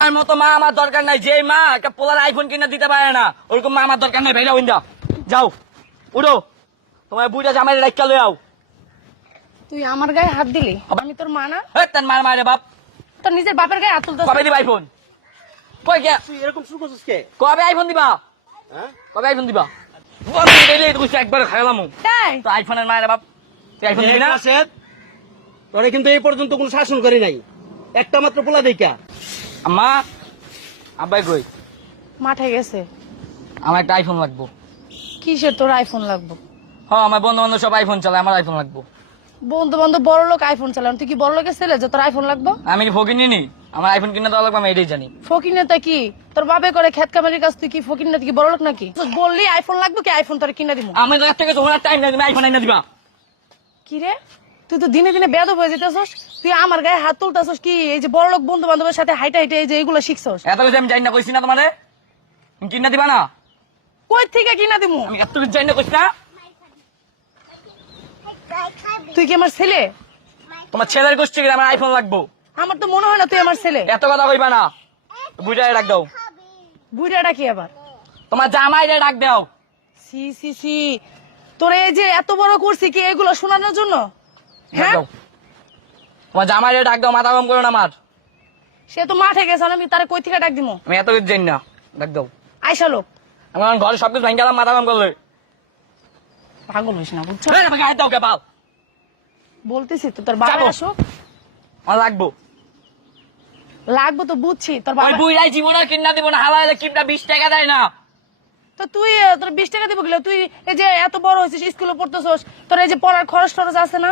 আর মতো মা আমার দরকার নাই। যে মা একটা পোলার আইফোন কিনে দিতে পারে না, ওরকম মা আমার দরকার নাই। ভাইরা উইন্দা যাও, উঠো, তোমার বুইটা জামাই রাখা লই আও। তুই আমার গায়ে হাত দিলি, আমি তোর মা না? তার মার মারে বাপ, তোর নিজের বাপের গায়ে হাত তুলতে। কবে দিবা আইফোন? কই কে তুই এরকম শুরু করছিস কে? কবে আইফোন দিবা? হ্যাঁ, কবে আইফোন দিবা? একবার খাইলাম তাই তো আইফোনের মায়ের বাপ, তুই আইফোন দিবি না? রাশেদ, তোরে কিন্তু এই পর্যন্ত কোনো শাসন করি নাই, একটা মাত্র পোলা দেখা। আম্মা, আব্বাই কই? মাঠে গেছে। আমার একটা আইফোন লাগবো। কিসের তোর আইফোন লাগবে? হ্যাঁ, আমার বন্ধু বান্ধব সব আইফোন চালায়, আমার আইফোন লাগবো। বন্ধু বান্ধব বড় লোক আইফোন চালান, তুই কি বড় লোকের ছেলে যে তোর আইফোন লাগবে? আমি কি ফকির নিনি? আমার আইফোন কিনে দেওয়া লাগবে, আমি এটাই জানি। ফকির নেতা কি তোর বাপে করে খেত কামারির কাজ, তুই কি ফকির নেতা কি বড় লোক নাকি? বললি আইফোন লাগবে, কি আইফোন তোর কিনে দিব? আমার কাছ থেকে তোমার টাইম নাই, তুমি আইফোন এনে দিবা। কি রে, তুই তো দিনে দিনে বেয়াদব হয়ে যেতেছস। তুই আমার গায়ে হাত তুলতেছস কি? এই যে বড় লোক বন্ধু বান্ধবের সাথে হাইটা হাইটে এই যে এইগুলো শিখছস? এত কিছু আমি জানি না, কইছি না তোমারে? তুমি কিনে দিবা না? কই থেকে কিনা দিমু? আমি এত কিছু জানি না, কইছি না? তুই কি আমার ছেলে? তোমার ছেলের গোষ্ঠী কিনা আমার আইফোন লাগবো। আমার তো মনে হয় না তুই আমার ছেলে। এত কথা কইবা না, বুঝাই রাখ দাও। বুড়াটা কি আবার? তোমার জামাইরে ডাক দাও। সি সি সি, তোর এই যে এত বড় করছি কি এগুলো শোনানোর জন্য? ডাক হ্যাঁ, দাও। তোমার জামাইরে ডাক দাও, মাথা গরম করো না আমার। সে তো মাঠে গেছে, আমি তারে কই থেকে ডাক দিমু? আমি এত কিছু জানি না, ডাক দাও। আইসা লোক, আমার ঘরে সবকিছু ভেঙে গেলাম, মাথা গরম করলে। পাগল হইস না বুঝছো? গায়ে দাও কে পাল, বলতেছি তো তোর বাবা যাবো। আসুক, আমার লাগবো। লাগবে তো বুঝছি তোর ওই বাবা। বুইরাই জীবন আর কিনা দিব না, হালাইলে কিপটা 20 টাকা দেয় না। তো তুই তোর 20 টাকা দিব গেলে, তুই এই যে এত বড় হয়েছিস, স্কুলে পড়তেছস, তোর এই যে পড়ার খরচ টরচ আছে না?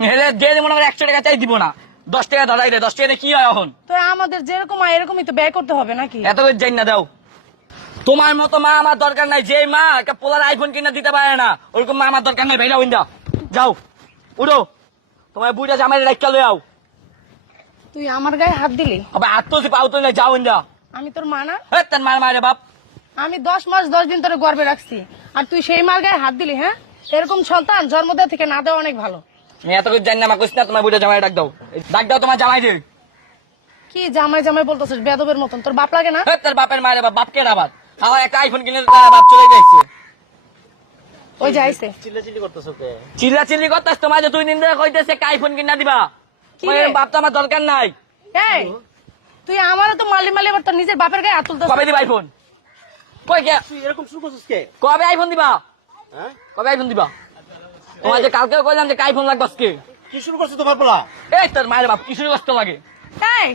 হেলে দিয়ে দিব না, 100 টাকা চাই দিব না, 10 টাকা ধরাই দে। 10 টাকা দিয়ে কি হয় এখন? তো আমাদের যেরকম হয় এরকমই তো ব্যয় করতে হবে নাকি? এত কিছু জানি না, দাও। তোমার মতো মা আমার দরকার নাই। যে মা একটা পোলার আইফোন কিনে দিতে পারে না, ওরকম মা আমার দরকার নাই। ভাইরা উইন্দা যাও, উঠো, তোমার বুইটা জামাই রাখা লই আও। তুই আমার গায়ে হাত দিলি, আবার হাত তো পাও তো না, যাও উইন্দা। আমি তোর মা না? তার মার মারে বাপ, আমি 10 মাস 10 দিন তোরে গর্বে রাখছি, আর তুই সেই মার গায়ে হাত দিলি? হ্যাঁ, এরকম সন্তান জন্ম দেওয়া থেকে না দেওয়া অনেক ভালো। আমি এত কিছু জানি না, মা কইছ না তোমার বুইটা জামাই ডাক দাও। ডাক দাও তোমার জামাই রে। কি জামাই জামাই বলতেছিস বেয়াদবের মতন? তোর বাপ লাগে না? তার বাপের মারে বাপ, বাপকে আবার আমার একটা আইফোন কিনে দিতে, তার বাপ চলে যাইছে। ওই যাইছে চিল্লাচিল্লি করতেছ কে? চিল্লা চিল্লি করতেছ তোমার, যে 2 দিন ধরে কইতেছে একটা আইফোন কিনা দিবা। কি রে? বাপ তো আমার দরকার নাই। এই তুই আমারও তো মালি মালি আবার তোর নিজের বাপের গায়ে হাত তুলতেছিস। কবে দিবা আইফোন? কই কে তুই এরকম শুরু করছিস কে? কবে আইফোন দিবা? হ্যাঁ, কবে আইফোন দিবা? তোমার যে কালকেও কইলাম যে আইফোন লাগবে আজকে। কি শুরু করছিস তোমার পোলা? এই তোর মায়ের বাপ কিশোর কষ্ট লাগে। এই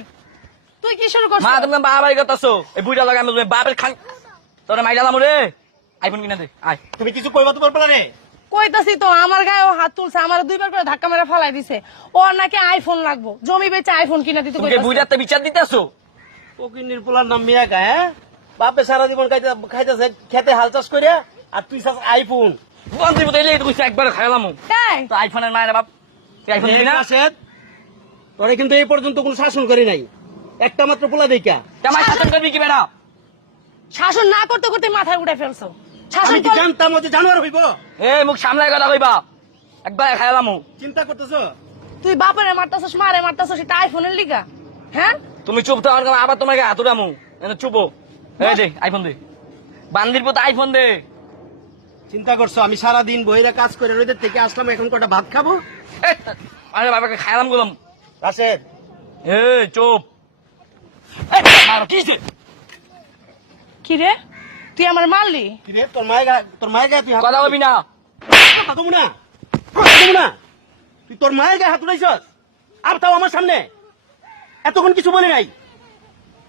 তুই কি শুরু করছিস? মা তুমি বাবাই করতেছো, এই বুইটা লাগে আমি বাপের খান তোর মাই গেলাম রে। আইফোন কিনা দে, আয়। তুমি কিছু কইবা তোমার পোলা রে? কইতাছি তো, আমার গায়ে ও হাত তুলছে, আমার 2বার করে ধাক্কা মেরে ফালাই দিছে। ওর নাকি আইফোন লাগবে, জমি বেচে আইফোন কিনা দিতে তুমি কইতাছে। বুইটাতে বিচার দিতেছো? ফকিন্নির পোলার নাম মিয়াকা। হ্যাঁ, বাপে সারা জীবন খাইতেছে খেতে হাল চাষ করে, আর তুই চাস আইফোন। বন্ধু তো এলে তুই একবার খাইলাম এই তো আইফোনের মায়ের বাপ, তুই আইফোন দিবি না? রাশেদ, তোরে কিন্তু এই পর্যন্ত কোনো শাসন করি নাই, একটা মাত্র পোলা দেখা। আমার শাসন করবি কি বেড়া? শাসন না করতে করতে মাথায় উঠে ফেলছো। শাসন আমি কি কর- জানতাম ও যে জানোয়ার হইব? এই মুখ সামলাই কথা কইবা, একবার খাইলাম। চিন্তা করতেছ? তুই বাপরে মারতাছস, মারে মারতাছস, এটা আইফোনের লিগা? হ্যাঁ, তুমি চুপ থাও, আবার তোমার গায়ে হাতুরামু। চুপো, এই দে আইফোন দে, বান্দির পথে আইফোন দে। চিন্তা করছো আমি সারাদিন বইরা কাজ করে রোদের থেকে আসলাম, এখন কটা ভাত খাবো? আরে বাবাকে খাইলাম গেলাম। রাশেদ, এই চুপ। কি হইছে? কি রে, তুই আমার মারলি? কি রে, তোর মায়ের গায়ে তুই হাত কথা বলবি না। কথা কমু না, কথা কমু না। তুই তোর মায়ের গায়ে হাত উঠাইছস, আর তাও আমার সামনে। এতক্ষণ কিছু বলি নাই।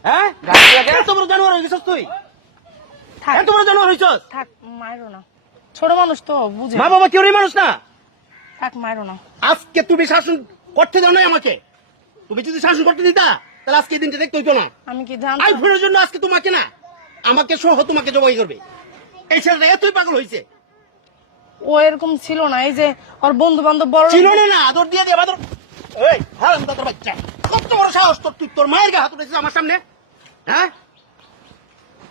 হ্যাঁ, গাড়ি লাগে? এত বড় জানোয়ার হয়ে গেছস তুই, থাক এত বড় জানোয়ার হয়েছস। থাক, মারো না, ছোট মানুষ তো বুঝে। মা বাবা কেউই মানুষ না। থাক, মারো না। আজকে তুমি শাসন করতে দাও নাই আমাকে। তুমি যদি শাসন করতে দিতা, তাহলে আজকে এই দিনটা দেখতে হইতো না। আমি কি জানতাম? আইফোনের জন্য আজকে তোমাকে না, আমাকে সহ তোমাকে জবাই করবে। এই ছেলেটা এতই পাগল হয়েছে। ও এরকম ছিল না, এই যে ওর বন্ধু বান্ধব বড় লোক- চিনো না, আদর দিয়ে দিয়ে আদর। এই হারামজাদার বাচ্চা, কত বড় সাহস তোর, তুই তোর মায়ের গায়ে হাত উঠেছিস আমার সামনে। হ্যাঁ,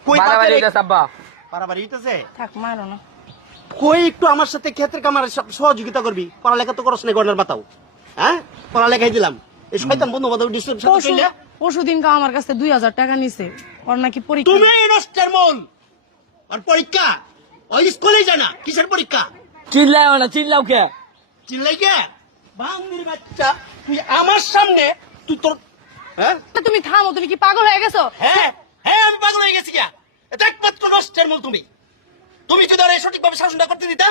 কই বাড়াবাড়ি হইতাছে আব্বা। বাড়াবাড়ি হইতেছে? থাক, মারো না। কই একটু আমার সাথে ক্ষেতের কামার সহযোগিতা করবি? পড়ালেখা তো করছ না, গর্ণের বাতাও। হ্যাঁ, পড়ালেখাই দিলাম, এই শয়তান বন্ধু বান্ধব ডিস্টার্ব সাথে পশু কইলে পরশু দিন আমার কাছে 2000 টাকা নিছে ওর নাকি পরীক্ষা। তুমি নষ্টের মূল। আর পরীক্ষা ওই স্কুলে যায় না, কিসের পরীক্ষা? চিল্লাও না, চিল্লাও কে? চিল্লাই কে? বাঙালির বাচ্চা, তুই আমার সামনে, তুই তোর, হ্যাঁ তুমি থামো, তুমি কি পাগল হয়ে গেছো? হ্যাঁ হ্যাঁ আমি পাগল হয়ে গেছি। এটা একমাত্র নষ্টের মূল তুমি। তুমি যদি আর এই সঠিকভাবে শাসনটা করতে দিতা,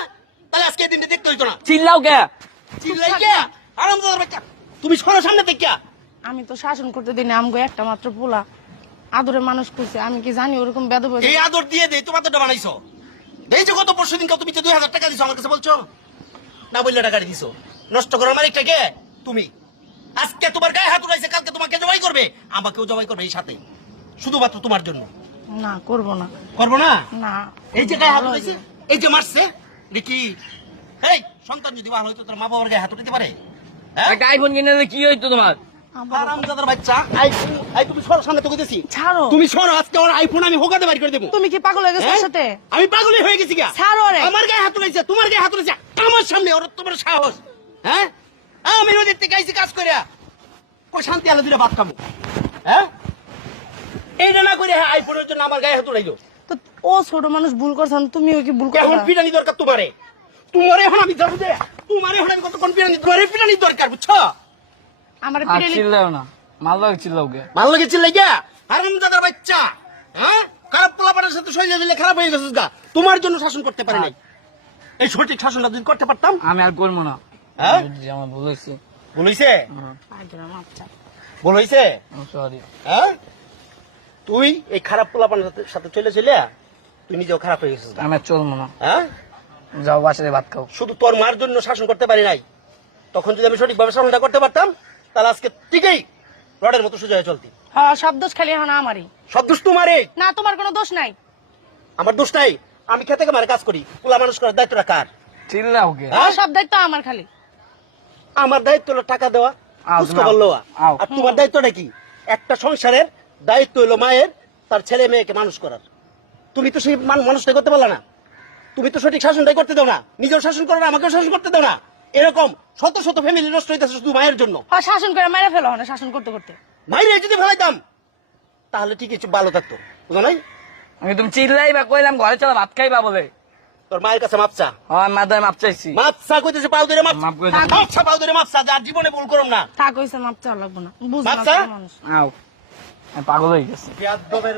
তাহলে আজকে এই দিনটা দেখতে হইতো না। চিল্লাও কে? চিল্লাই কে? আরামদাদার বাচ্চা, তুমি সরো সামনে থেকে। আমি তো শাসন করতে দিই না, আমগো একটা মাত্র পোলা আদরে মানুষ করছে, আমি কি জানি ওরকম বেদব এই আদর দিয়ে দে, তোমার তো বানাইছো। এই যে গত পরশু দিন তুমি যে 2000 টাকা দিছো আমার কাছে, বলছো না বললে টাকা দিছো। নষ্ট করো আমার একটা কে? তুমি। আজকে তোমার গায়ে হাত উঠাইছে, কালকে তোমাকে জবাই করবে, আমাকেও জবাই করবে এই সাথে, শুধুমাত্র তোমার জন্য। না করব না। করবো না? না এই যে গায়ে হাত উঠাইছে, এই যে মারছে, দেখি এই সন্তান যদি ভালো হইতো তোর মা বাবার গায়ে হাত উঠাতে পারে? হ্যাঁ? একটা আইফোন কিনে দিলে কি হইতো তোমার? হারামজাদার বাচ্চা, আই তুমি সর সামনে, তোকে দিছি। ছাড়ো। তুমি সরো, আজকে আমার আইফোন আমি হোকাতে বাড়ি করে দেবো। তুমি কি পাগল হয়ে গেছো ওর হ্যাঁ? সাথে? আমি পাগলই হয়ে গেছি। ছাড়ো রে। আমার গায়ে হাত তুলেছে, তোমার গায়ে হাত তুলেছে, আমার সামনে ওর তোমার সাহস? হ্যাঁ, আমি নদীর থেকে আইছি কাজ করে, কই শান্তি আলো দিলে ভাত খাবো? হ্যাঁ, এইটা না করে আইফোনের জন্য আমার গায়ে হাত তুলাইলো। তো ও ছোট মানুষ ভুল করছেন, তুমিও কি ভুল করছো? এখন পিটানি দরকার তোমারে, তোমারে এখন আমি ধরবো দে, তোমারে এখন আমি কতক্ষণ পিটানি, তোমারে পিটানি দরকার, বুঝছো? আমার আর পিটালি চিল্লাও না, মাল চিল্লাও কে? ভালো লেগেছে লেগে হারামজাদার বাচ্চা, হ্যাঁ, খারাপ পোলাপানের সাথে শরীরে দিলে খারাপ হয়ে গেছিস গা। তোমার জন্য শাসন করতে পারি নাই, এই সঠিক শাসনটা যদি করতে পারতাম। আমি আর করবো না। হ্যাঁ? আমার ভুল হয়েছে। বলেছে আচ্ছা। বলেছে সরি। হ্যাঁ, তুই এই খারাপ পোলাপানের সাথে চলে চলে তুই নিজেও খারাপ হয়ে গেছিস গা। আমি আর চলবো না, হ্যাঁ, যাও বাসায় ভাত খাও। শুধু তোর মার জন্য শাসন করতে পারি নাই, তখন যদি আমি সঠিকভাবে শাসনটা করতে পারতাম, তাহলে আজকে ঠিকই রডের মতো সোজা হয়ে চলতি। হ্যাঁ, সব দোষ খালি এখন আমারই। সব দোষ তোমারে। না, তোমার কোনো দোষ নাই। আমার দোষ নাই, আমি খেতে মারে কাজ করি, পোলা মানুষ করার দায়িত্বটা কার? চিল্লাও কে? হ্যাঁ? সব দায়িত্ব আমার খালি। আমার দায়িত্ব হলো টাকা দেওয়া, আও, খোঁজখবর নাও, লওয়া। আও। আর তোমার দায়িত্বটা কি? একটা সংসারের দায়িত্ব হলো মায়ের তার ছেলে মেয়েকে মানুষ করার। তুমি তো সেই মানুষটাই করতে পারলা না, তুমি তো সঠিক শাসনটাই করতে দাও না, নিজেও শাসন করো না, আমাকেও শাসন করতে দাও না। এরকম শত শত ফ্যামিলি নষ্ট হইতেছে শুধু মায়ের জন্য। হ্যাঁ, শাসন করে মেরে ফেলো না, শাসন করতে করতে। মাইরে যদি ফেলাইতাম তাহলে ঠিক আছে, ভালো থাকতো, বুঝো নাই? আমি তুমি চিল্লাই বা কইলাম ঘরে চলো ভাত খাইবা বলে। তোর মায়ের কাছে মাপচা, হ্যাঁ মাথায় মাপ চাইছি। মাপচা কইতেছে, পাও ধরে মাপ করে দাও। মাপচা, পাও ধরে মাপচা, যার জীবনে ভুল করম না। থাক হইছে, মাপ চাওয়া লাগবো না, বুঝো না বাচ্চা? ছোট মানুষ। আও, আমি পাগল হয়ে গেছি। বেয়াদবের